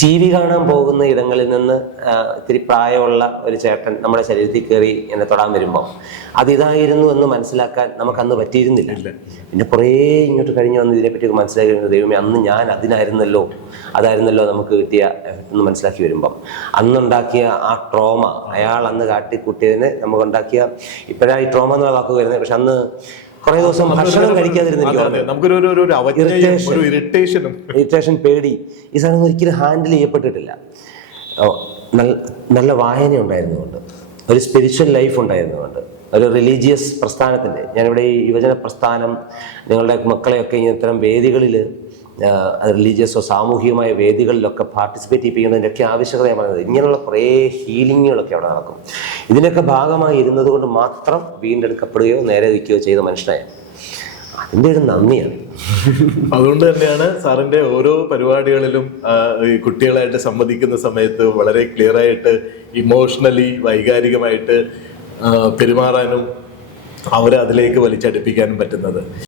TV കാണാൻ പോകുന്ന ഇടങ്ങളിൽ നിന്ന് ഇത്തിരി പ്രായമുള്ള ഒരു ചേട്ടൻ നമ്മുടെ ശരീരത്തിൽ കയറി എന്നെ തൊടാൻ വരുമ്പോൾ അതിതായിരുന്നു എന്ന് മനസ്സിലാക്കാൻ നമുക്കന്ന് പറ്റിയിരുന്നില്ല. പിന്നെ കുറേ ഇങ്ങോട്ട് കഴിഞ്ഞ് വന്ന് ഇതിനെപ്പറ്റി മനസ്സിലാക്കി വരുന്നത് ദൈവമേ അന്ന് ഞാൻ അതായിരുന്നല്ലോ നമുക്ക് കിട്ടിയ എന്ന് മനസ്സിലാക്കി വരുമ്പം അന്നുണ്ടാക്കിയ ആ ട്രോമ, അയാൾ അന്ന് കാട്ടിക്കൂട്ടിയതിന് നമുക്കുണ്ടാക്കിയ, ഇപ്പോഴാണ് ഈ ട്രോമ എന്നുള്ള വാക്ക് വരുന്നത്, പക്ഷെ അന്ന് കുറേ ദിവസം ഭക്ഷണം ഇറിറ്റേഷൻ, പേടി, ഈ സാധനം ഒരിക്കലും ഹാൻഡിൽ ചെയ്യപ്പെട്ടിട്ടില്ല. നല്ല വായന ഉണ്ടായിരുന്നുകൊണ്ട്, ഒരു സ്പിരിച്വൽ ലൈഫ് ഉണ്ടായിരുന്നുകൊണ്ട്, ഒരു റിലീജിയസ് പ്രസ്ഥാനത്തിൻ്റെ, ഞാനിവിടെ ഈ യുവജന പ്രസ്ഥാനം നിങ്ങളുടെ മക്കളെയൊക്കെ ഇത്തരം വേദികളിൽ, റിലീജിയസോ സാമൂഹികമായ വേദികളിലൊക്കെ പാർട്ടിസിപ്പേറ്റ് ചെയ്യുന്നതിൻ്റെയൊക്കെ ആവശ്യകത ഞാൻ പറയുന്നത്. ഇങ്ങനെയുള്ള കുറേ ഹീലിങ്ങുകളൊക്കെ അവിടെ നടക്കും. ഇതിനൊക്കെ ഭാഗമായി ഇരുന്നത് കൊണ്ട് മാത്രം വീണ്ടെടുക്കപ്പെടുകയോ നേരെ നിൽക്കുകയോ ചെയ്ത മനുഷ്യനായ അതിൻ്റെ ഒരു നന്ദിയാണ്. അതുകൊണ്ട് തന്നെയാണ് സാറിൻ്റെ ഓരോ പരിപാടികളിലും ഈ കുട്ടികളായിട്ട് സംവദിക്കുന്ന സമയത്ത് വളരെ ക്ലിയർ ആയിട്ട് ഇമോഷണലി, വൈകാരികമായിട്ട് പെരുമാറാനും അവരെ അതിലേക്ക് വലിച്ചടുപ്പിക്കാനും പറ്റുന്നത്.